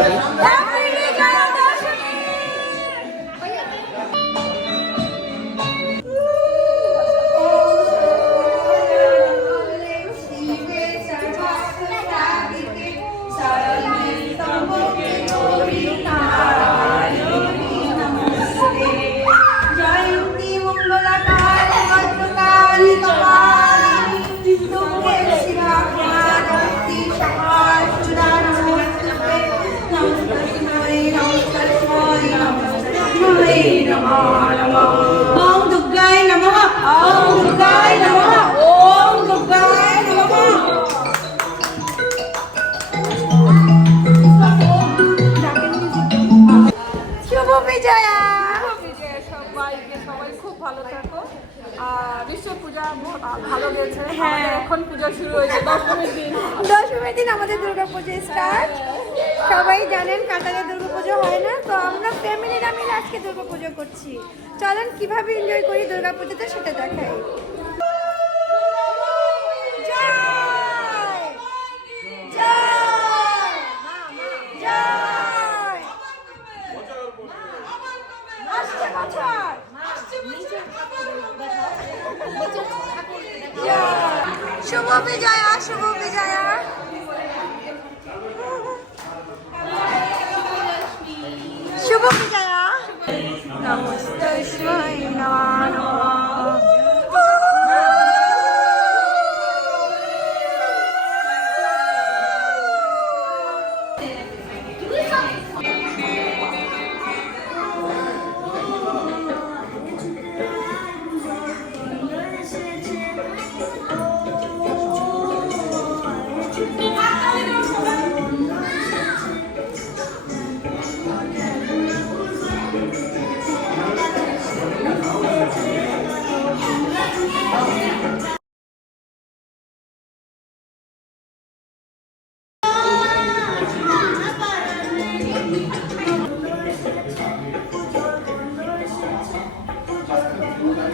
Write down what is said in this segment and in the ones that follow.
Obrigada. শুভ বিজয়া। সবাইকে সবাই খুব ভালো থাকো। আর বিশ্ব পূজা ভালো গেছে। হ্যাঁ। এখন পূজা শুরু হয়েছে দশমীর দিন। দশমীর দিন আমাদের দুর্গাপুজো স্টার্ট সবাই জানেন কাতারে দুর্গাপুজো হয় না, তো আমরা ফ্যামিলিরা মিলে আজকে দুর্গাপুজো করছি। চলেন কীভাবে এনজয় করি দুর্গাপুজোতে সেটা দেখাই! শুভ বিজয়া শুভ বিজয়া শুভ বিজয়া নমস্তে শিবায় নমঃ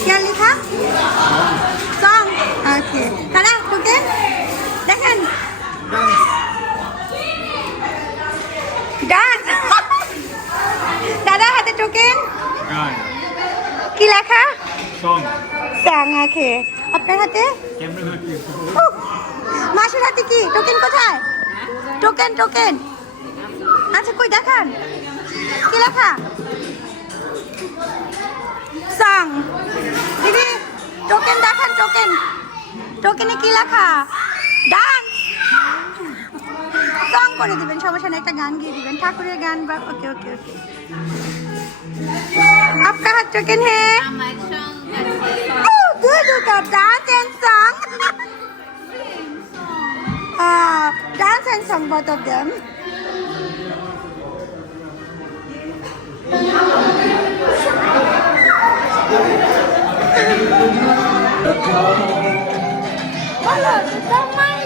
Your Litha? Song? Okay. Kara, okay? Listen. Dance. দাদা হাতে টোকেন কি লেখা সং আছে আপনার হাতে মাসের হাতে কি টোকেন কোথায় টোকেন টোকেন আচ্ছা কই দেখান কি লেখা সাং দিদি টোকেন দেখান টোকেন টোকেনে কি লেখা? ডান সং করে দিবেন, সমস্যা একটা গান গিয়ে দিবেন। ঠাকুরের গান বা ওকে ওকে ওকে আপনার হাত token hey? Dance and song dance and song both of them. bỏ lỡ không What?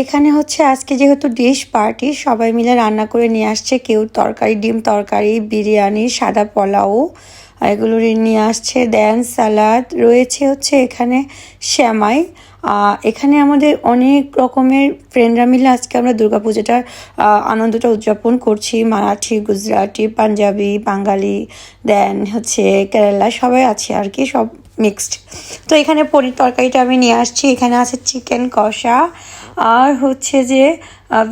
এখানে হচ্ছে আজকে যেহেতু ডিশ পার্টি সবাই মিলে রান্না করে নিয়ে আসছে কেউ তরকারি, ডিম তরকারি, বিরিয়ানি, সাদা পোলাও এগুলো নিয়ে আসছে দেন সালাদ রয়েছে হচ্ছে এখানে শ্যামাই এখানে আমাদের অনেক রকমের ফ্রেন্ডরা মিলে আজকে আমরা দুর্গাপূজাটার আনন্দটা উদযাপন করছি। মারাঠি, গুজরাটি, পাঞ্জাবি, বাঙালি দেন হচ্ছে কেরালা, সবাই আছে আর কি, সব মিক্সড তো এখানে পনির তরকারিটা আমি নিয়ে আসছি। এখানে আছে চিকেন কষা আর হচ্ছে যে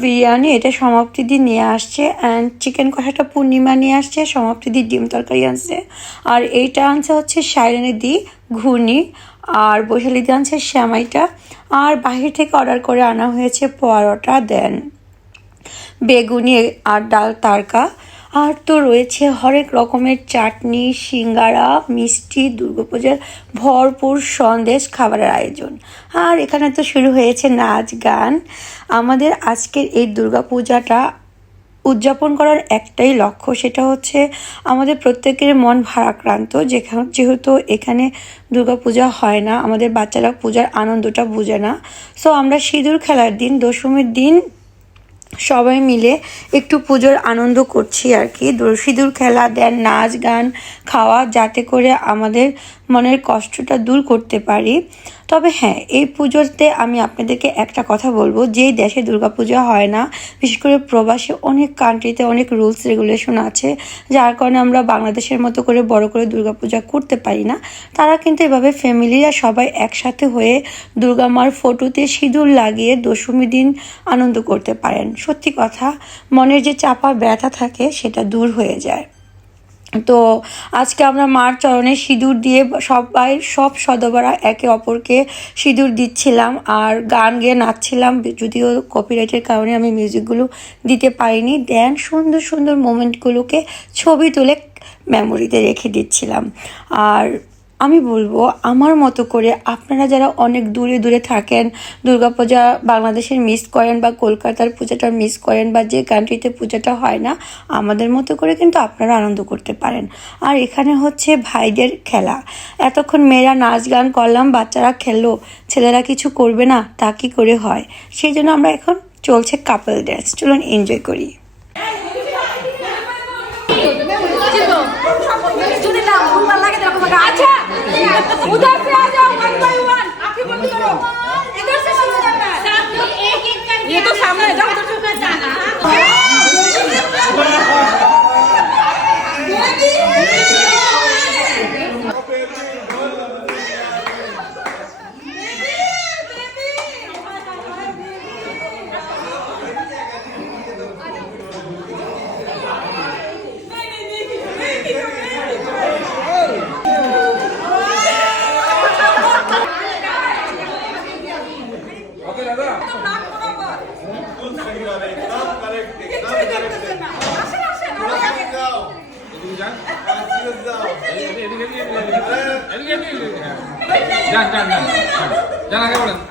বিরিয়ানি এটা সমাপ্তি দিয়ে নিয়ে আসছে অ্যান্ড চিকেন কষাটা পূর্ণিমা নিয়ে আসছে, সমাপ্তি দিয়ে ডিম তরকারি আনছে। আর এইটা আনছে হচ্ছে সাইরানি দি ঘূর্ণি, আর বৈশালী দিয়ে আনছে শ্যামাইটা। আর বাহির থেকে অর্ডার করে আনা হয়েছে পরোটা দেন। বেগুনি আর ডাল তারকা। আর তো রয়েছে হরেক রকমের চাটনি, সিঙ্গারা, মিষ্টি, দুর্গাপূজার ভরপুর সন্দেশ খাবারের আয়োজন। আর এখানে তো শুরু হয়েছে নাচ গান। আমাদের আজকের এই দুর্গাপূজাটা উদযাপন করার একটাই লক্ষ্য, সেটা হচ্ছে আমাদের প্রত্যেকের মন ভারাক্রান্ত। যেখানে যেহেতু এখানে দুর্গাপূজা হয় না, আমাদের বাচ্চারা পূজার আনন্দটা বুঝে না। সো আমরা সিঁদুর খেলার দিন, দশমীর দিন সবাই মিলে একটু পুজোর আনন্দ করছি আর কি। সিঁদুর খেলা, দেন নাচ, গান, খাওয়া, যাতে করে আমাদের মনের কষ্টটা দূর করতে পারি। তবে হ্যাঁ এই পুজোতে আমি আপনাদেরকে একটা কথা বলব, যেই দেশে দুর্গাপূজা হয় না, বিশেষ করে প্রবাসে অনেক কান্ট্রিতে অনেক রুলস রেগুলেশন আছে, যার কারণে আমরা বাংলাদেশের মতো করে বড় করে দুর্গাপূজা করতে পারি না। তারা কিন্তু এভাবে ফ্যামিলিরা সবাই একসাথে হয়ে দুর্গা মার ফটোতে সিঁদুর লাগিয়ে দশমী দিন আনন্দ করতে পারেন। সত্যি কথা, মনের যে চাপা ব্যথা থাকে, সেটা দূর হয়ে যায়। তো আজকে আমরা মার চরণে সিঁদুর দিয়ে সবাই, সব সদবরা একে অপরকে সিঁদুর দিচ্ছিলাম আর গান গেয়ে নাচছিলাম, যদিও কপিরাইটের কারণে আমি মিউজিকগুলো দিতে পারিনি। দেন সুন্দর সুন্দর মোমেন্টগুলোকে ছবি তুলে মেমোরিতে রেখে দিচ্ছিলাম। আর আমি বলব, আমার মতো করে আপনারা যারা অনেক দূরে দূরে থাকেন, দুর্গাপূজা বাংলাদেশের মিস করেন বা কলকাতার পূজাটা মিস করেন বা যে কান্ট্রিতে পূজাটা হয় না, আমাদের মতো করে কিন্তু আপনারা আনন্দ করতে পারেন। আর এখানে হচ্ছে ভাইদের খেলা। এতক্ষণ মেয়েরা নাচ গান করলাম, বাচ্চারা খেললো, ছেলেরা কিছু করবে না, তা কি করে হয়? সেই জন্য আমরা এখন চলছে কাপল ড্যান্স চলুন এনজয় করি। উদার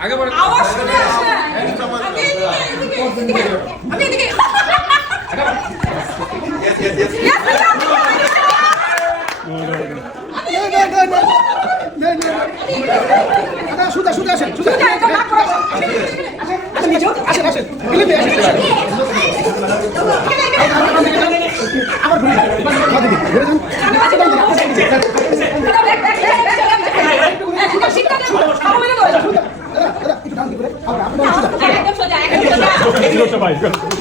আগে বাড়ো আওয়াজ শুনে আসেন হ্যাঁ, দাদা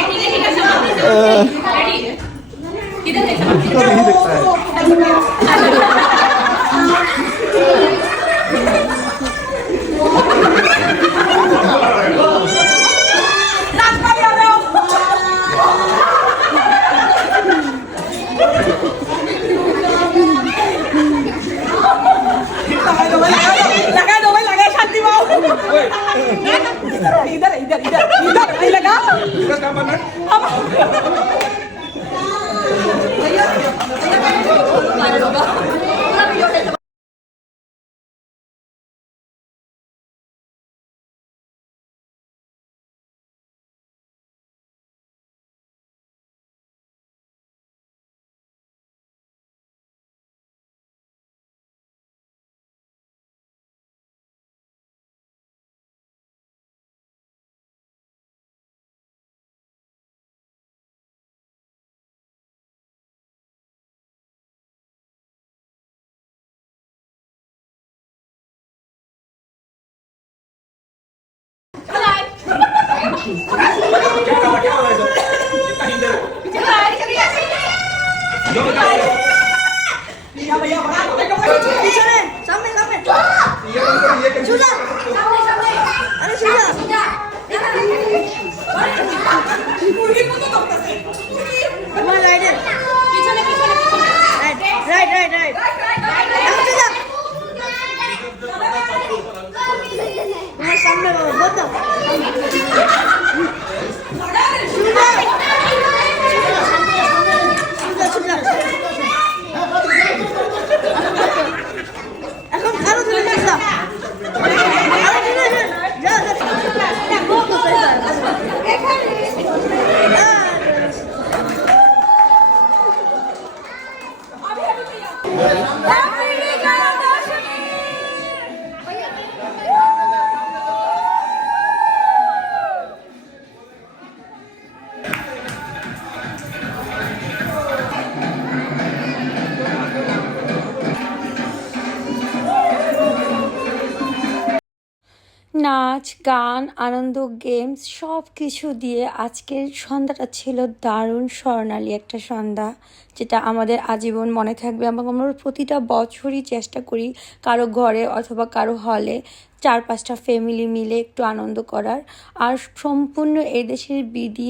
কিছু इधर इधर इधर इधर भाई लगा 私も。নাচ, গান, আনন্দ গেমস সব কিছু দিয়ে আজকের সন্ধ্যাটা ছিল দারুণ স্বর্ণালী একটা সন্ধ্যা, যেটা আমাদের আজীবন মনে থাকবে এবং আমরা প্রতিটা বছরই চেষ্টা করি কারও ঘরে অথবা কারও হলে চার পাঁচটা ফ্যামিলি মিলে একটু আনন্দ করার। আর সম্পূর্ণ এদেশের বিধি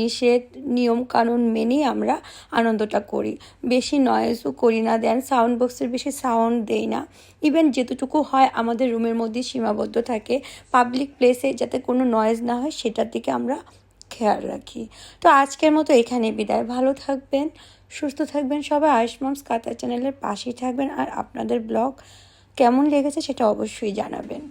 নিষেধ নিয়ম কানুন মেনেই আমরা আনন্দটা করি। বেশি নয়েজও করি না দেন সাউন্ড বক্সের বেশি সাউন্ড দেই না। ইভেন যেতটুকু হয় আমাদের রুমের মধ্যে সীমাবদ্ধ থাকে। পাবলিক প্লেসে যাতে কোনো নয়েজ না হয়, সেটার দিকে আমরা খেয়াল রাখি। তো আজকের মতো এখানে বিদায়। ভালো থাকবেন, সুস্থ থাকবেন সবাই। আয়ুষ্মামস কাতার চ্যানেলের পাশেই থাকবেন। আর আপনাদের ব্লগ কেমন লেগেছে সেটা অবশ্যই জানাবেন।